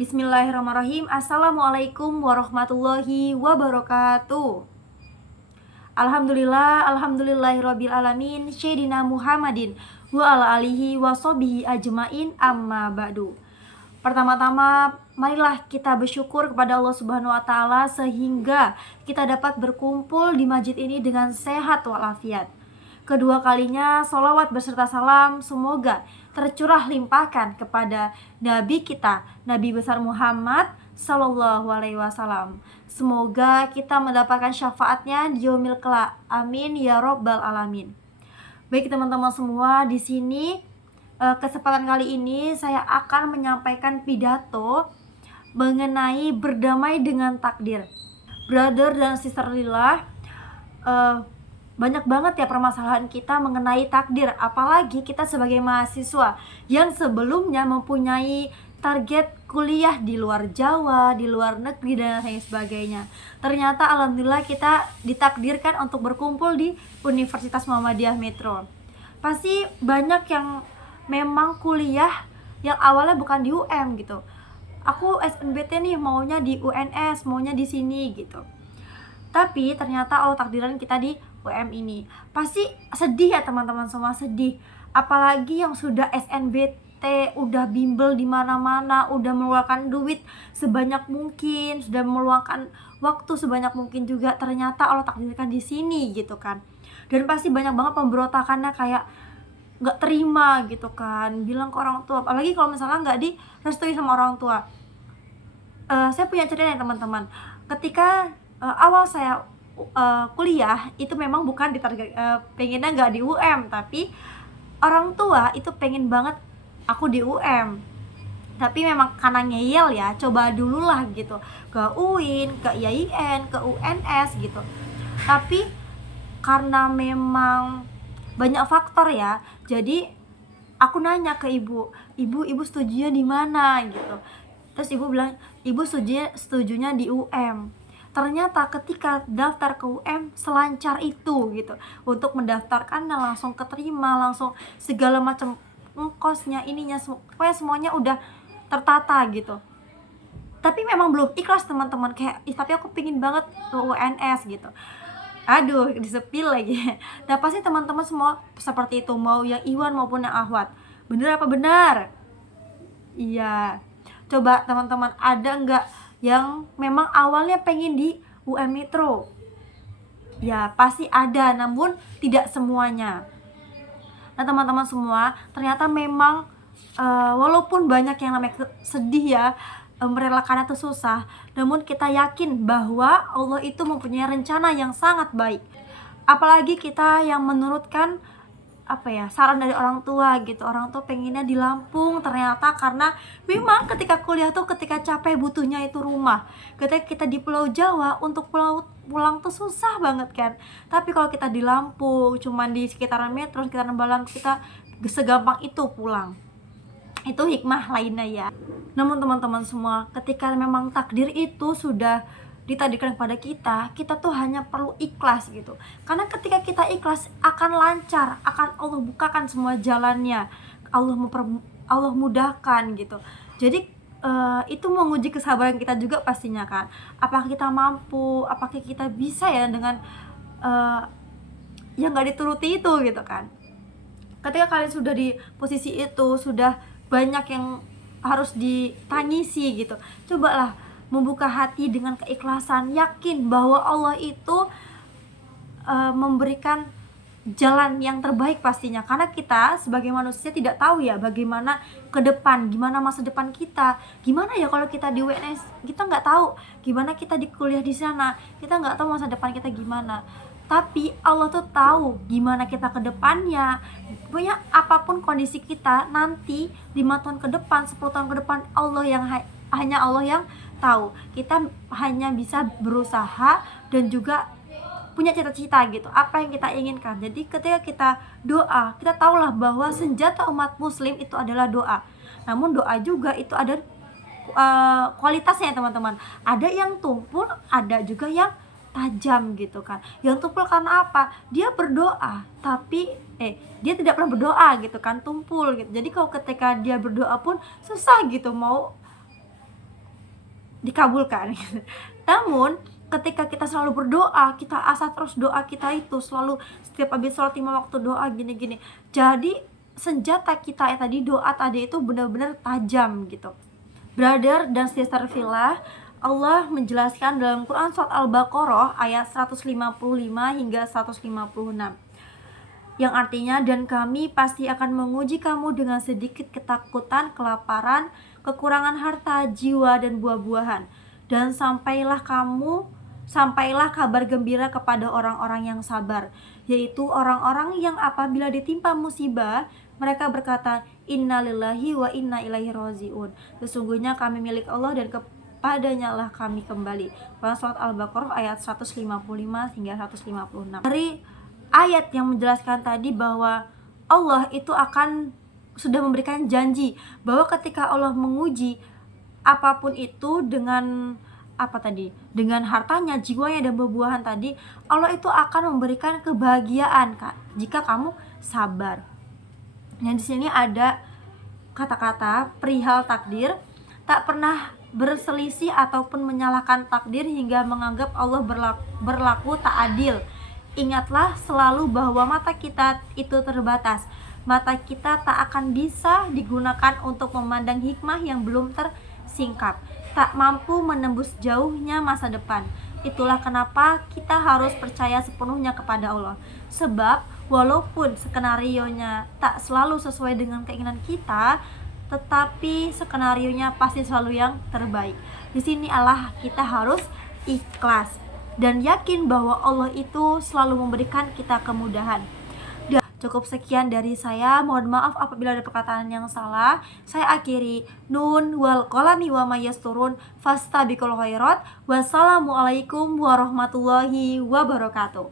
Bismillahirrahmanirrahim. Assalamualaikum warahmatullahi wabarakatuh. Alhamdulillahirabbil alamin. Sayyidina Muhammadin wa ala alihi wa sahbihi ajmain, amma ba'du. Pertama-tama, marilah kita bersyukur kepada Allah Subhanahu wa taala sehingga kita dapat berkumpul di masjid ini dengan sehat walafiat. Kedua kalinya, sholawat beserta salam semoga tercurah limpahkan kepada Nabi kita, Nabi besar Muhammad Sallallahu Alaihi Wasallam. Semoga kita mendapatkan syafaatnya di yaumil kelak. Amin ya robbal alamin. Baik teman-teman semua, di sini kesempatan kali ini saya akan menyampaikan pidato mengenai berdamai dengan takdir. Brother dan sister lillah, banyak banget ya permasalahan kita mengenai takdir, apalagi kita sebagai mahasiswa yang sebelumnya mempunyai target kuliah di luar Jawa, di luar negeri dan lain sebagainya. Ternyata alhamdulillah kita ditakdirkan untuk berkumpul di Universitas Muhammadiyah Metro. Pasti banyak yang memang kuliah yang awalnya bukan di UM gitu. Aku SNBT nih, maunya di UNS, maunya di sini gitu. Tapi ternyata Allah takdiran kita di UM ini. Pasti sedih ya teman-teman semua, sedih. Apalagi yang sudah SNBT, udah bimbel di mana-mana, udah mengeluarkan duit sebanyak mungkin, sudah meluangkan waktu sebanyak mungkin juga, ternyata Allah takdirkan di sini gitu kan. Dan pasti banyak banget pemberontakannya, kayak nggak terima gitu kan, bilang ke orang tua, apalagi kalau misalnya nggak direstui sama orang tua. Saya punya cerita ya teman-teman. Ketika awal saya kuliah itu memang bukan ditarget, pengennya nggak di UM, tapi orang tua itu pengen banget aku di UM. Tapi memang karena ngeyel ya, coba dulu lah gitu ke UIN, ke IAIN, ke UNS gitu. Tapi karena memang banyak faktor ya, jadi aku nanya ke ibu setujunya di mana gitu. Terus ibu bilang ibu setujunya di UM. Ternyata ketika daftar ke UM selancar itu gitu, untuk mendaftarkannya langsung keterima, langsung segala macam ongkosnya, ininya, pokoknya semuanya udah tertata gitu. Tapi memang belum ikhlas teman-teman, kayak tapi aku pingin banget ke UNS gitu. Aduh, disepil lagi. Nah pasti teman-teman semua seperti itu, mau yang Iwan maupun yang Ahwat. Bener apa benar? Iya. Coba teman-teman, ada nggak yang memang awalnya pengen di UM Metro? Ya pasti ada, namun tidak semuanya. Nah teman-teman semua, ternyata memang walaupun banyak yang namanya sedih ya, merelakannya itu susah, namun kita yakin bahwa Allah itu mempunyai rencana yang sangat baik. Apalagi kita yang menurutkan saran dari orang tua gitu. Orang tua pengennya di Lampung, ternyata karena memang ketika kuliah tuh, ketika capek butuhnya itu rumah. Ketika kita di Pulau Jawa, untuk pulang tuh susah banget kan. Tapi kalau kita di Lampung, cuman di sekitaran Metro, sekitaran Balang, kita segampang itu pulang. Itu hikmah lainnya ya. Namun teman-teman semua, ketika memang takdir itu sudah ditakdirkan kepada kita tuh hanya perlu ikhlas gitu. Karena ketika kita ikhlas akan lancar, akan Allah bukakan semua jalannya, Allah mudahkan gitu. Jadi itu menguji kesabaran kita juga pastinya kan. Apakah kita mampu, apakah kita bisa ya dengan yang nggak dituruti itu gitu kan. Ketika kalian sudah di posisi itu, sudah banyak yang harus ditangisi gitu, cobalah membuka hati dengan keikhlasan, yakin bahwa Allah itu memberikan jalan yang terbaik pastinya. Karena kita sebagai manusia tidak tahu ya bagaimana ke depan, gimana masa depan kita, gimana ya kalau kita di UNS, kita nggak tahu gimana kita di kuliah di sana, kita nggak tahu masa depan kita gimana. Tapi Allah tuh tahu gimana kita ke depannya. Pokoknya apapun kondisi kita nanti 5 tahun ke depan, 10 tahun ke depan, Allah yang hanya Allah yang tahu. Kita hanya bisa berusaha dan juga punya cita-cita gitu, apa yang kita inginkan. Jadi ketika kita doa, kita tahulah bahwa senjata umat muslim itu adalah doa. Namun doa juga itu ada kualitasnya teman-teman. Ada yang tumpul, ada juga yang tajam gitu kan. Yang tumpul karena apa? Dia berdoa tapi dia tidak pernah berdoa gitu kan, tumpul gitu. Jadi kalau ketika dia berdoa pun susah gitu, mau dikabulkan. Namun ketika kita selalu berdoa, kita asah terus doa kita itu selalu setiap habis sholat 5 waktu doa gini-gini. Jadi senjata kita tadi, doa tadi itu benar-benar tajam gitu. Brother dan sister fillah, Allah menjelaskan dalam Quran surat Al-Baqarah ayat 155 hingga 156, yang artinya, dan kami pasti akan menguji kamu dengan sedikit ketakutan, kelaparan, kekurangan harta, jiwa, dan buah-buahan. Dan sampailah kabar gembira kepada orang-orang yang sabar, yaitu orang-orang yang apabila ditimpa musibah, mereka berkata, innalillahi wa inna ilaihi raji'un. Sesungguhnya kami milik Allah dan kepadanya lah kami kembali. Quran surat Al-Baqarah ayat 155 hingga 156. Dari ayat yang menjelaskan tadi bahwa Allah itu sudah memberikan janji bahwa ketika Allah menguji apapun itu dengan dengan hartanya, jiwanya, dan buah-buahan tadi, Allah itu akan memberikan kebahagiaan, Kak, jika kamu sabar. Nah, di sini ada kata-kata perihal takdir, tak pernah berselisih ataupun menyalahkan takdir hingga menganggap Allah berlaku tak adil. Ingatlah selalu bahwa mata kita itu terbatas. Mata kita tak akan bisa digunakan untuk memandang hikmah yang belum tersingkap, tak mampu menembus jauhnya masa depan. Itulah kenapa kita harus percaya sepenuhnya kepada Allah. Sebab walaupun skenarionya tak selalu sesuai dengan keinginan kita, tetapi skenarionya pasti selalu yang terbaik. Di sini Allah kita harus ikhlas dan yakin bahwa Allah itu selalu memberikan kita kemudahan. Cukup sekian dari saya. Mohon maaf apabila ada perkataan yang salah. Saya akhiri. Nun wal qalami wa may yasturun fastabiqul khairat. Wassalamualaikum warahmatullahi wabarakatuh.